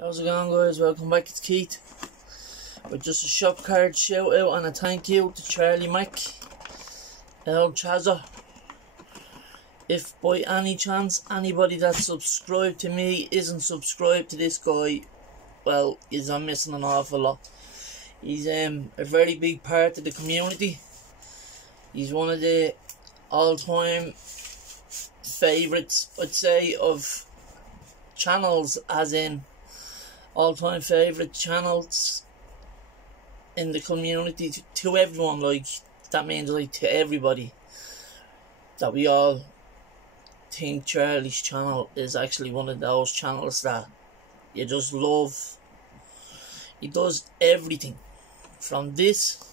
How's it going, guys? Welcome back, it's Keith with just a shop card shout out and a thank you to Charlie Mac, old chazzer. If by any chance anybody that's subscribed to me isn't subscribed to this guy, well, I'm missing an awful lot. He's a very big part of the community. He's one of the all-time favourites, I'd say, of channels, as in all-time favourite channels in the community to everyone. Like, that means like to everybody, that we all think Charlie's channel is actually one of those channels that you just love. He does everything from this,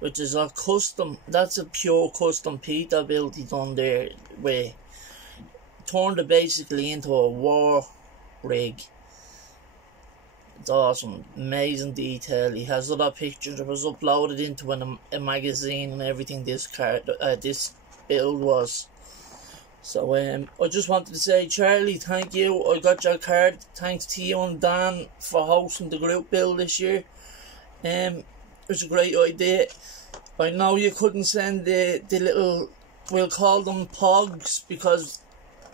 which is a custom, that's a pure custom pita build he done there, where turned it basically into a war rig. It's awesome, amazing detail. He has other pictures that was uploaded into a magazine and everything. This build was. So I just wanted to say, Charlie, thank you. I got your card. Thanks to you and Dan for hosting the group build this year. It was a great idea. I know you couldn't send the little, we'll call them pogs, because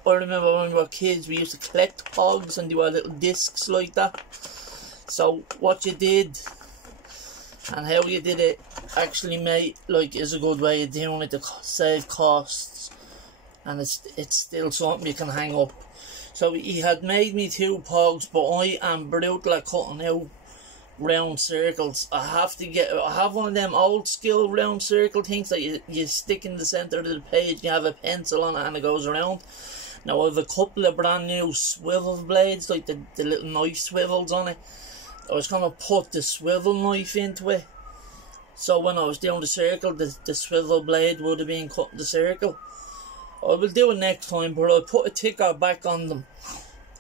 I remember when we were kids we used to collect pogs and they were little discs like that. So what you did and how you did it actually, mate, like, is a good way of doing it to save costs, and it's still something you can hang up. So he had made me 2 pogs, but I am brutal at cutting out round circles. I have one of them old school round circle things that you stick in the centre of the page. You have a pencil on it and it goes around. Now I have a couple of brand new swivel blades, like the little knife swivels on it. I was going to put the swivel knife into it, so when I was doing the circle, the swivel blade would have been cutting the circle. I will do it next time, but I'll put a ticker back on them,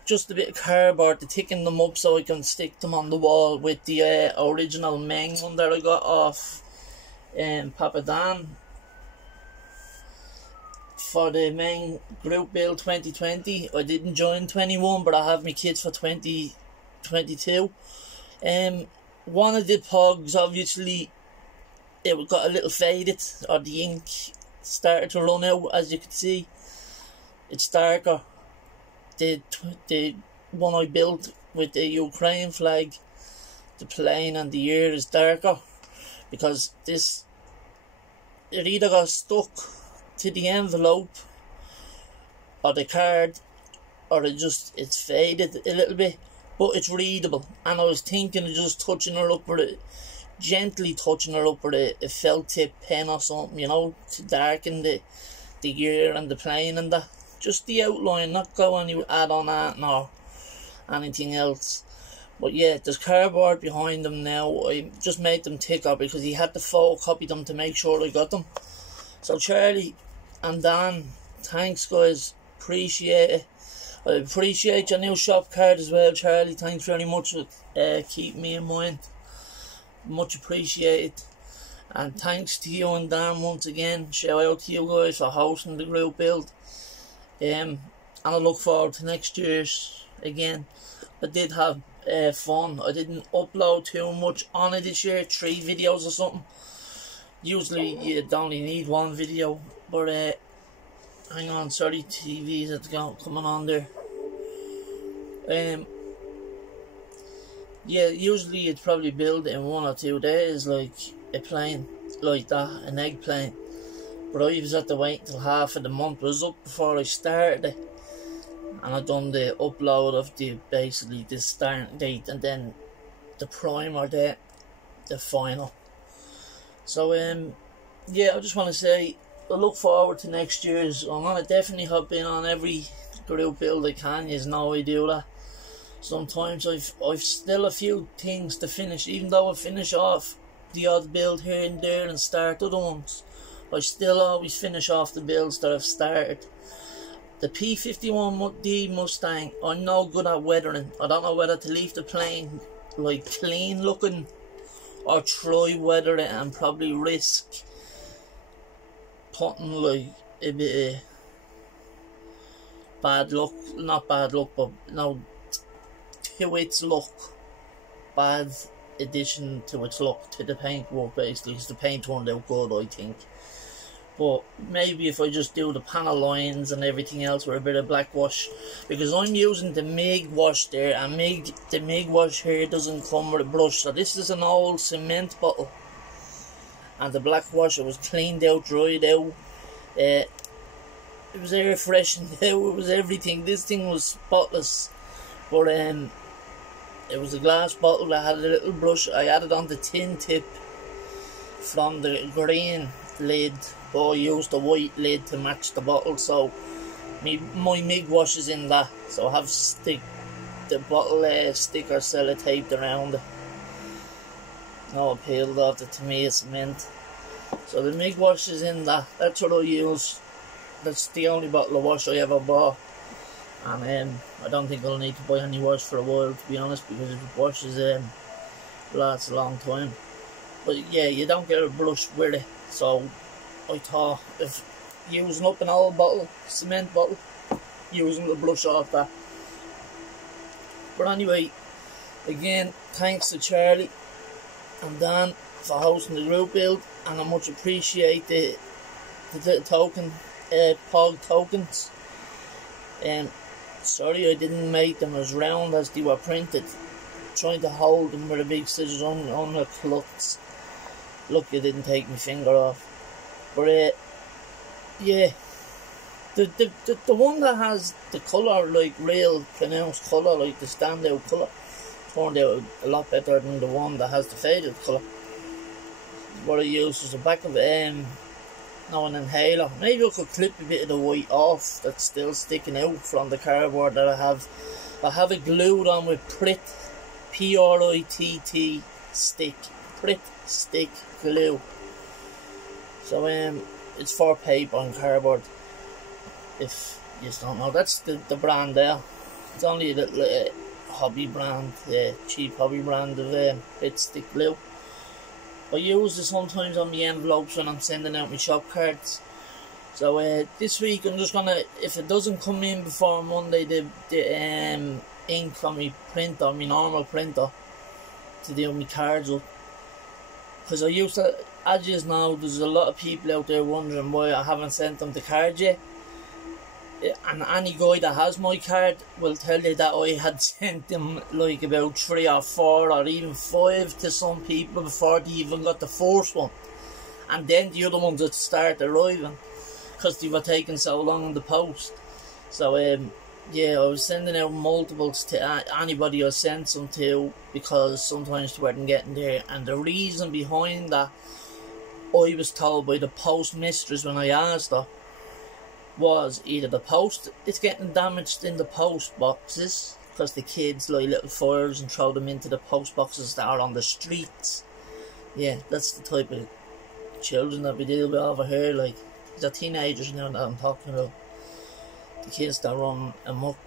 just a bit of cardboard to thicken them up so I can stick them on the wall with the original Meng one that I got off Papa Dan for the Meng group build 2020. I didn't join 21, but I have my kids for 2022. One of the pogs, obviously, it got a little faded, or the ink started to run out, as you can see. It's darker. The one I built with the Ukraine flag, the plane and the ear is darker, because it either got stuck to the envelope or the card, or it's faded a little bit, but it's readable. And I was thinking of just touching her up with gently touching her up with a felt tip pen or something, you know, to darken the ear and the plane and that. Just the outline, not go any add on that nor anything else. But yeah, there's cardboard behind them now. I just made them thicker because he had to photocopy them to make sure I got them. So Charlie and Dan, thanks guys, appreciate it. I appreciate your new shop card as well, Charlie. Thanks very much for keeping me in mind. Much appreciated. And thanks to you and Dan once again. Shout out to you guys for hosting the group build. And I look forward to next year's again. I did have fun. I didn't upload too much on it this year, 3 videos or something. Usually you only need 1 video, but hang on, sorry, TVs that's coming on there. Yeah, usually you'd probably build it in 1 or 2 days, like a plane like that, an eggplane. But I was had to wait until half of the month was up before I started it, and I done the upload of basically the starting date and then the primer date, the final. So yeah, I just want to say I look forward to next year's. I'm gonna definitely hop in on every group build I can. You know I do that. Sometimes I've still a few things to finish, even though I finish off the odd build here and there and start other ones. I still always finish off the builds that I've started. The P51D Mustang, I'm no good at weathering. I don't know whether to leave the plane like clean looking or try weather it and probably risk putting like a bit of bad luck, not bad luck, but no, to its look, bad addition to its look, to the paintwork basically, because the paint turned out good, I think. But maybe if I just do the panel lines and everything else with a bit of black wash, because I'm using the MIG wash there, and the MIG wash here doesn't come with a brush. So this is an old cement bottle, and the black wash, it was cleaned out, dried out, it was air freshened out, it was everything. This thing was spotless, but it was a glass bottle that had a little brush. I added on the tin tip from the green lid, but I used the white lid to match the bottle, so my MIG wash is in that. So I have the bottle sticker sellotaped around it. No, I peeled off the tomato cement. So the MIG wash is in that. That's what I use. That's the only bottle of wash I ever bought. And I don't think I'll need to buy any wash for a while, to be honest, because if it washes lasts a long time. But yeah, you don't get a brush with it. So I thought, if using up an old bottle, cement bottle, using the brush off that. But anyway, again, thanks to Charlie and Dan for hosting the group build, and I much appreciate the token, POG tokens. Sorry I didn't make them as round as they were printed. Trying to hold them with a big scissors on the clutch. Look, you didn't take my finger off. But yeah, the one that has the colour, like real pronounced colour, like the standout colour, turned out a lot better than the one that has the faded colour. What I used was the back of an inhaler. Maybe I could clip a bit of the white off that's still sticking out from the cardboard that I have. I have it glued on with Pritt, P-R-I-T-T stick, Pritt stick glue. So it's for paper and cardboard. If you don't know, that's the brand there. It's only a little hobby brand, cheap hobby brand of Pritt stick glue. I use it sometimes on my envelopes when I'm sending out my shop cards. So this week I'm just gonna, if it doesn't come in before Monday, the ink from my printer, my normal printer, to do my cards up. Because I used to, as you know, there's a lot of people out there wondering why I haven't sent them the card yet. And any guy that has my card will tell you that I had sent them like about 3 or 4 or even 5 to some people before they even got the first one. And then the other ones would start arriving because they were taking so long in the post. So yeah, I was sending out multiples to anybody I sent some to, because sometimes they weren't getting there. And the reason behind that, I was told by the post mistress when I asked her, was either the post is getting damaged in the post boxes because the kids light little fires and throw them into the post boxes that are on the streets. Yeah, that's the type of children that we deal with over here. Like, the teenagers now that I'm talking about, the kids that run amok.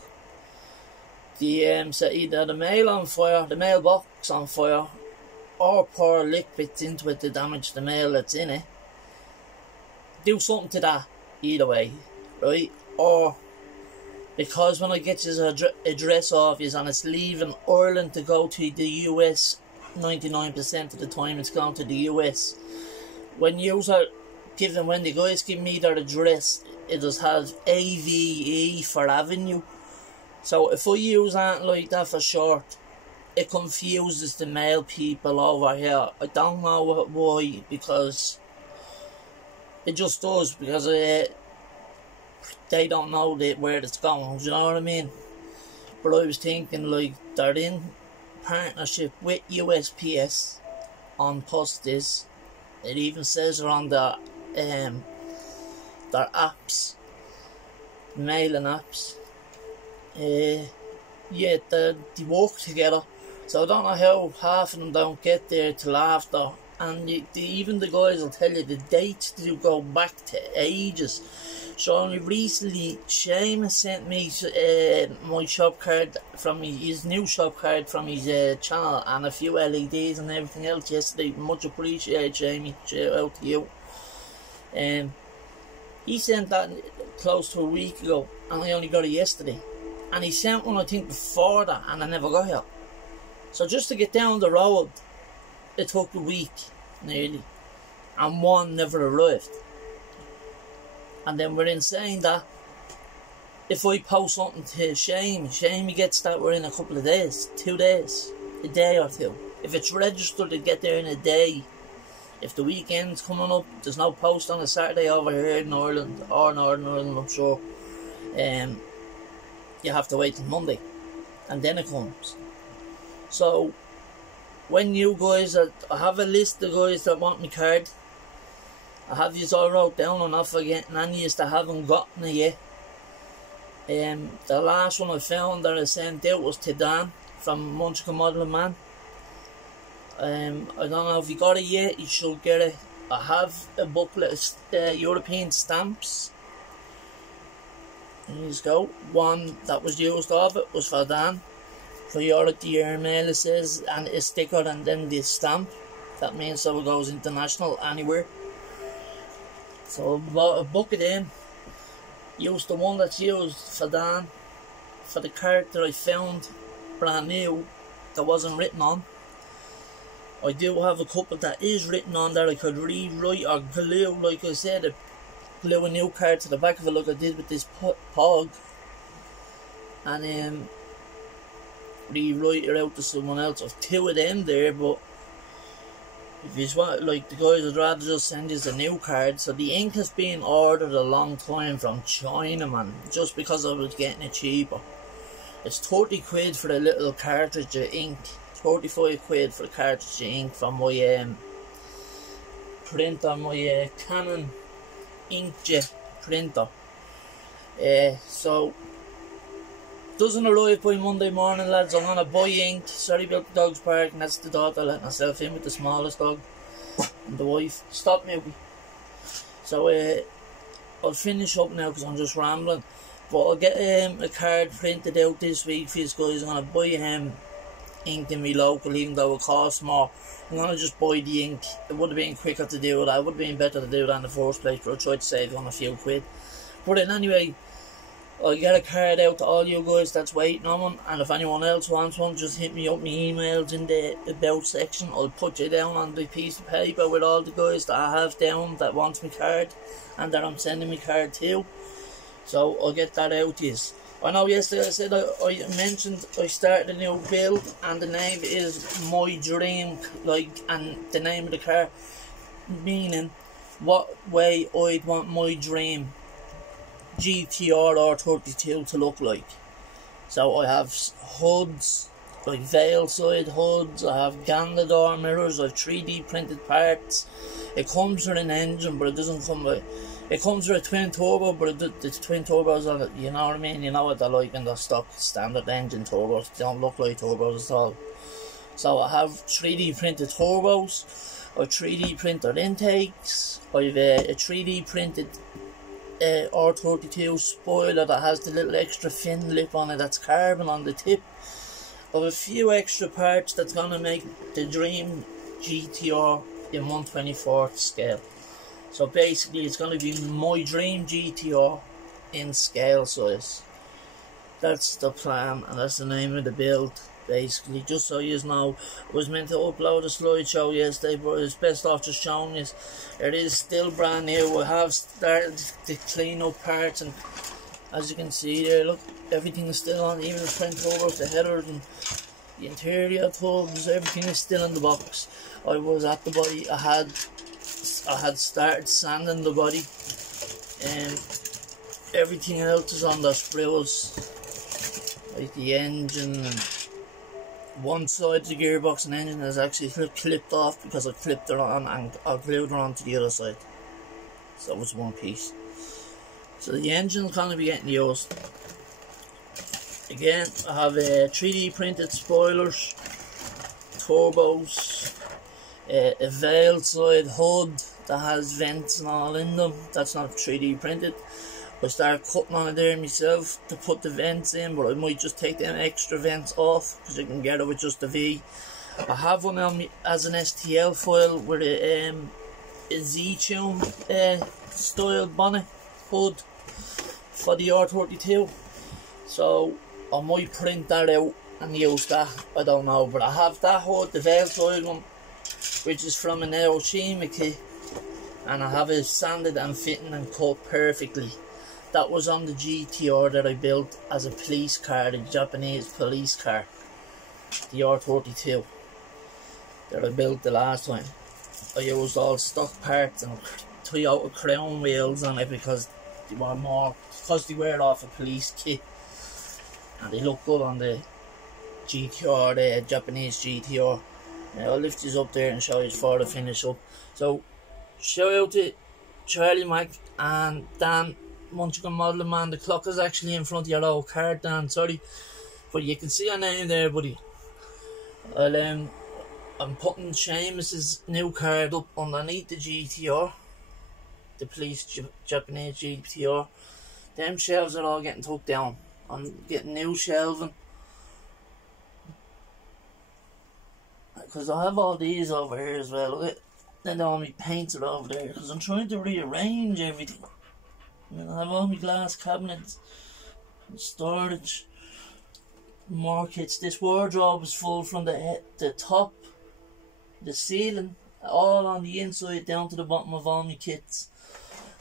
The set either the mail on fire, the mailbox on fire, or pour liquids into it to damage the mail that's in it. Do something to that either way. Right, or because when I get his address off is and it's leaving Ireland to go to the US, 99% of the time it's going to the US. When the guys give me their address, it just has AVE for Avenue. So if I use anything like that for short, it confuses the mail people over here. I don't know why, because it just does, because they don't know where it's going, you know what I mean? But I was thinking, like, they're in partnership with USPS on posties. It even says it on their apps, mailing apps. Yeah, they work together. So I don't know how half of them don't get there till after. And even the guys will tell you the dates do go back to ages. So only recently, Seamus sent me my shop card from his new shop card from his channel, and a few LEDs and everything else yesterday. Much appreciated, Jamie. Shout out to you. He sent that close to a week ago, and I only got it yesterday. and he sent one I think before that, and I never got here. So just to get down the road, it took a week nearly, and one never arrived. And then we're in saying that if I post something to Shane gets that within a couple of days, 2 days, a day or two. If it's registered, it get there in a day. If the weekend's coming up, there's no post on a Saturday over here in Ireland, or Northern Ireland, I'm sure. You have to wait till Monday, and then it comes. So, when you guys, I have a list of guys that want my card. I have these all wrote down, I'm not forgetting any that haven't gotten it yet. The last one I found that I sent out was to Dan from Munchkin Modelling Man. I don't know if you got it yet, you should get it. I have a booklet of European stamps. There you go. One that was used of it was for Dan. For Europe, the mail it says, and a sticker and then the stamp. That means so it goes international anywhere. So I book it in. Use the one that's used for Dan, for the character I found brand new that wasn't written on. I do have a couple that is written on that I could rewrite or glue, like I said, glue a new card to the back of it like I did with this Pog, and rewrite it out to someone else. I've 2 of them there, but if you want, like the guys, would rather just send you a new card. So the ink has been ordered a long time from China, man, just because I was getting it cheaper. It's 30 quid for a little cartridge of ink, 35 quid for a cartridge of ink from my printer, my Canon inkjet printer. So doesn't arrive by Monday morning, lads. I'm gonna buy ink. Sorry about the dog's barking, that's the dog. I let myself in with the smallest dog and the wife. Stop maybe. So I'll finish up now because I'm just rambling. But I'll get a card printed out this week for you guys. I'm gonna buy ink in me local, even though it costs more. I'm gonna just buy the ink. It would have been quicker to do it. It would have been better to do that in the first place, but I tried to save on a few quid. But then anyway, I'll get a card out to all you guys that's waiting on one, and if anyone else wants one, just hit me up. My emails in the about section. I'll put you down on the piece of paper with all the guys that I have down that wants my card and that I'm sending my card to. So I'll get that out to you. I know yesterday I said I mentioned I started a new build, and the name is My Dream, like, and the name of the car meaning what way I'd want my dream GTR R32 to look like. So I have hoods, like veil side hoods, I have Ganda door mirrors, I have 3D printed parts. It comes with an engine, but it doesn't come with, it comes with a twin turbo, but the twin turbos on it, you know what I mean? You know what they're like in the stock standard engine turbos. They don't look like turbos at all. So I have 3D printed turbos, I have 3D printed intakes, I have a 3D printed R32 spoiler that has the little extra fin lip on it that's carbon on the tip. I have a few extra parts that's gonna make the dream GTR in 1/24 scale. So basically it's gonna be my dream GTR in scale size. That's the plan, and that's the name of the build. Basically, just so you know, I was meant to upload a slideshow yesterday, but it's best off just showing you. It is still brand new. I have started to clean up parts, and as you can see there, look, everything is still on, even the front covers, the headers and the interior tubs, everything is still in the box. I was at the body, I had started sanding the body, and everything else is on the sprues, like the engine, and one side of the gearbox and engine is actually clipped off because I clipped it on and I glued it on to the other side. So it's one piece. So the engine's going to be getting used. Again, I have 3D printed spoilers, turbos, a veil side hood that has vents and all in them. That's not 3D printed. I started cutting on it there myself to put the vents in, but I might just take them extra vents off because you can get it with just a V. I have one on me as an STL file with a Z-tune style bonnet hood for the R32. So I might print that out and use that, I don't know, but I have that hood, the Velcro one, which is from an Hiroshima kit, and I have it sanded and fitting and cut perfectly. That was on the GTR that I built as a police car, the Japanese police car, the R32 that I built the last time. I used all stock parts and Toyota crown wheels on it because they were more, because they were off a police kit and they look good on the GTR, the Japanese GTR. Now I'll lift these up there and show you before I finish up. So shout out to Charlie Mac and Dan Munchkin Modelling Man. The clock is actually in front of your old car, Dan, sorry, but you can see our name there, buddy. I'm putting Seamus's new card up underneath the GTR, the police Japanese GTR. Them shelves are all getting took down. I'm getting new shelving because I have all these over here as well. Look at, then all my paints are over there because I'm trying to rearrange everything. I mean, I have all my glass cabinets and storage, more kits. This wardrobe is full from the top, the ceiling, all on the inside down to the bottom of all my kits.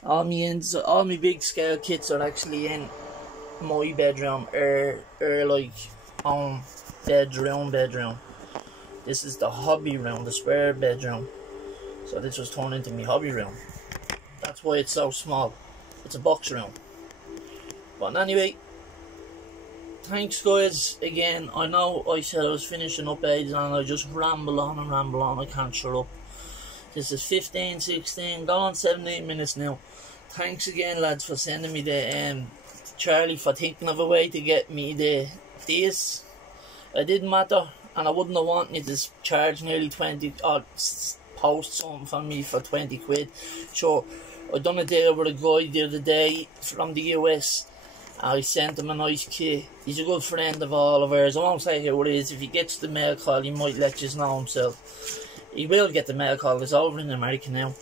All my big scale kits are actually in my bedroom, like bedroom. This is the hobby room, the spare bedroom. So this was turned into my hobby room. That's why it's so small. It's a box room. But anyway, thanks guys again. I know I said I was finishing up ages and I just ramble on and ramble on. I can't shut up. This is 15, 16, going on 17 minutes now. Thanks again, lads, for sending me the Charlie for thinking of a way to get me this. It didn't matter, and I wouldn't have wanted you to charge nearly 20 or post something for me for 20 quid. Sure, I done a deal with a guy the other day from the US. I sent him a nice kit. He's a good friend of all of ours. I won't say who it is. If he gets the mail call, he might let you know himself. He will get the mail call. It's over in America now.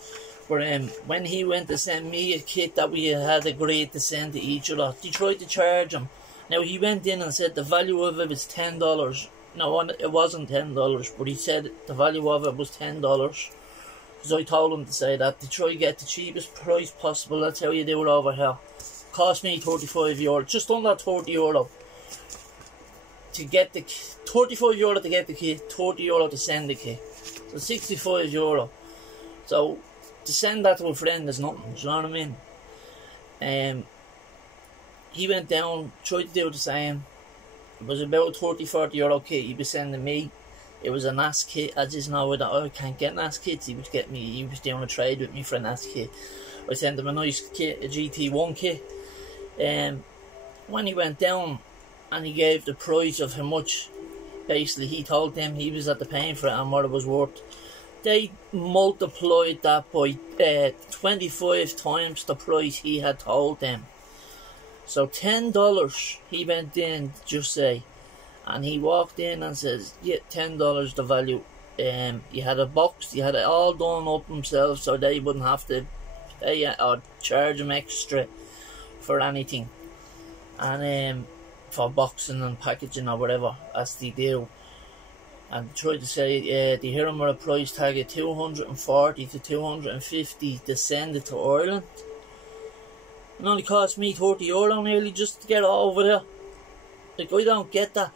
But when he went to send me a kit that we had agreed to send to each other, they tried to charge him. Now he went in and said the value of it was $10. No, it wasn't $10, but he said the value of it was $10. Because I told him to say that. They try to get the cheapest price possible. That's how you do it over here. Cost me €35, just under €30 to get the kit. €35 to get the kit, €30 to send the kit. So €65. So to send that to a friend is nothing, do you know what I mean? He went down, tried to do the same. It was about a €30-40 kit he was sending me. It was a NAS kit. I just know that I can't get NAS kits. He was doing a trade with me for a NAS kit. I sent him a nice kit, a GT1 kit. When he went down and he gave the price of how much, basically he told them he was at the paying for it and what it was worth. They multiplied that by 25 times the price he had told them. So $10 he went in, just say, and he walked in and says, yeah, $10 the value. He had a box, he had it all done up himself so they wouldn't have to pay or charge him extra for anything. And for boxing and packaging or whatever, as they do. And tried to say, they hit him with a price tag of $240 to $250 to send it to Ireland. It only cost me €30 nearly just to get it over there. Like, I don't get that.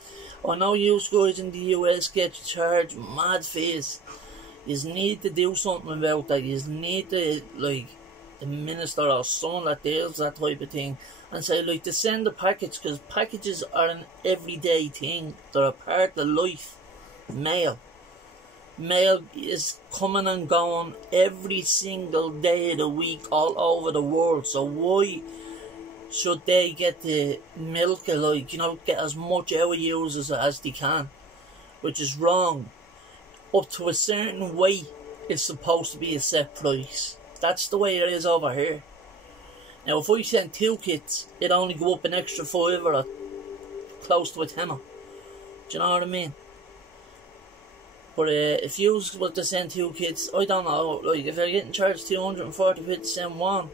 I know you guys in the US get charged mad fees. You need to do something about that. You need to, like, the minister or someone that deals that type of thing and say, like, to send a package, because packages are an everyday thing. They're a part of life. Mail is coming and going every single day of the week all over the world. So why should they get the milk, like, you know, get as much out of users as they can, which is wrong. Up to a certain weight is supposed to be a set price. That's the way it is over here. Now if I send 2 kits, it only go up an extra 5 or close to a tenner. Do you know what I mean? But if you were to send 2 kits, I don't know, like, if you're getting charged 240 quid to send one,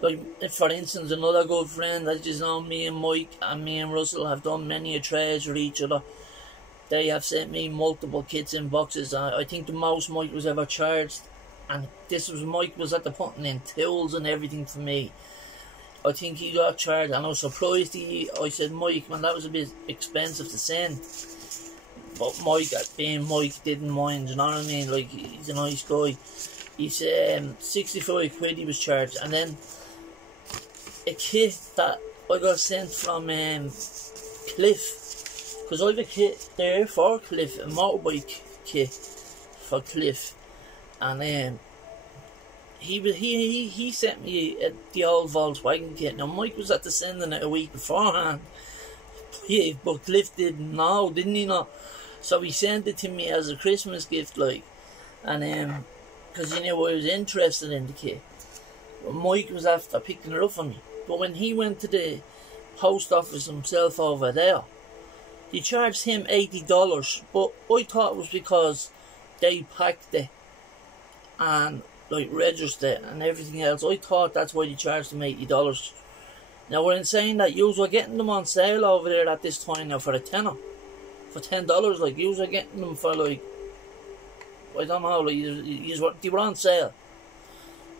Like, if, for instance, another good friend, as you know, me and Mike and me and Russell have done many a trades with each other. They have sent me multiple kits in boxes. I think the most Mike was ever charged, and this was Mike was at the putting in tools and everything for me. I think he got charged, and I was surprised. I said, Mike, man, that was a bit expensive to send. But Mike, being Mike, didn't mind, you know what I mean? Like, he's a nice guy. He said 65 quid he was charged, and then a kit that I got sent from Cliff. Because I have a kit there for Cliff, a motorbike kit for Cliff, and he sent me the old Volkswagen kit. Now Mike was at the sending it a week beforehand, yeah, but Cliff didn't know, didn't he not? So he sent it to me as a Christmas gift, like, and because he knew I was interested in the kit. But Mike was after picking it up for me. But when he went to the post office himself over there, he charged him $80, but I thought it was because they packed it and like registered and everything else. I thought that's why they charged him $80. Now, we're saying that you were getting them on sale over there at this time now for a tenner, for $10. Like, you were getting them for, like, I don't know, like, they were on sale.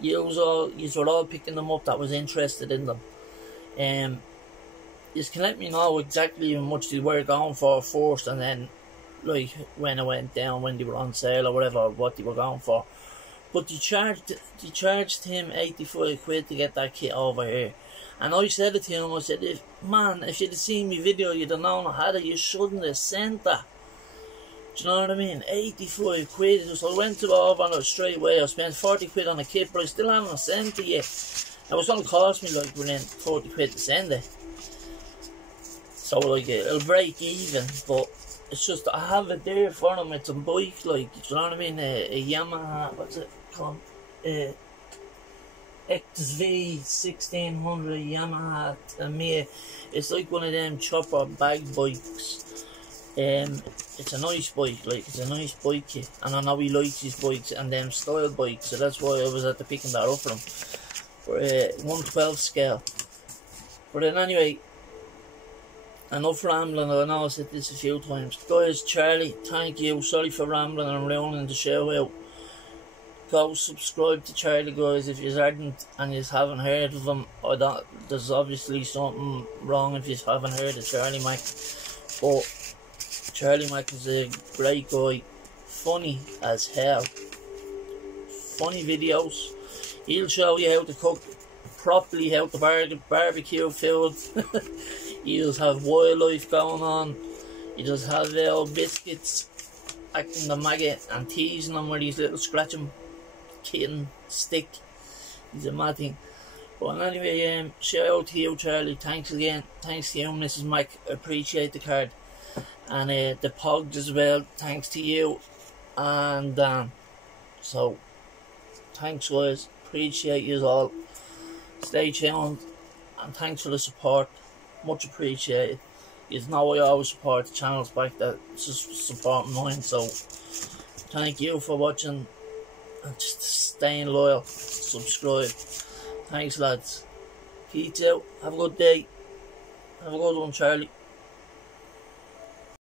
You were all picking them up that was interested in them. You can let me know exactly how much they were going for first, and then, like, when it went down, when they were on sale or whatever, what they were going for. But they charged him 85 quid to get that kit over here. And I said it to him, I said, if you'd have seen my video, you'd have known I had it, you shouldn't have sent that. Do you know what I mean? 85 quid. So I went to over on it straight away. I spent 40 quid on a kit, but I still haven't sent it yet. It was going to cost me like within 40 quid to send it. So like it'll break even, but it's just I have it there for them. It's a bike, like, do you know what I mean? A Yamaha, what's it called? XV 1600 Yamaha. It's like one of them chopper bag bikes. It's a nice bike, like, it's a nice bike, and I know he likes his bikes and them style bikes, so that's why I was at the picking that up for him for a 1/12 scale. But then anyway, enough rambling. I know I said this a few times, guys. Charlie, thank you. Sorry for rambling and ruining the show out. Go subscribe to Charlie, guys, if you hadn't and you haven't heard of him. There's obviously something wrong if you haven't heard of Charlie Mac, but Charlie Mac is a great guy, funny as hell, funny videos. He'll show you how to cook properly, how to barbecue food. He does have wildlife going on. He does have little biscuits acting the maggot and teasing them with his little scratching kitten stick. He's a mad thing. But anyway, shout out to you, Charlie. Thanks again. Thanks to you, Mrs. Mac. Appreciate the card. And the Pogs as well, thanks to you and Dan. So, thanks, guys, appreciate you all. Stay tuned, and thanks for the support, much appreciated. You know I always support the channels back that support mine, so thank you for watching, and just staying loyal, subscribe. Thanks, lads. Peace out, have a good day, have a good one, Charlie.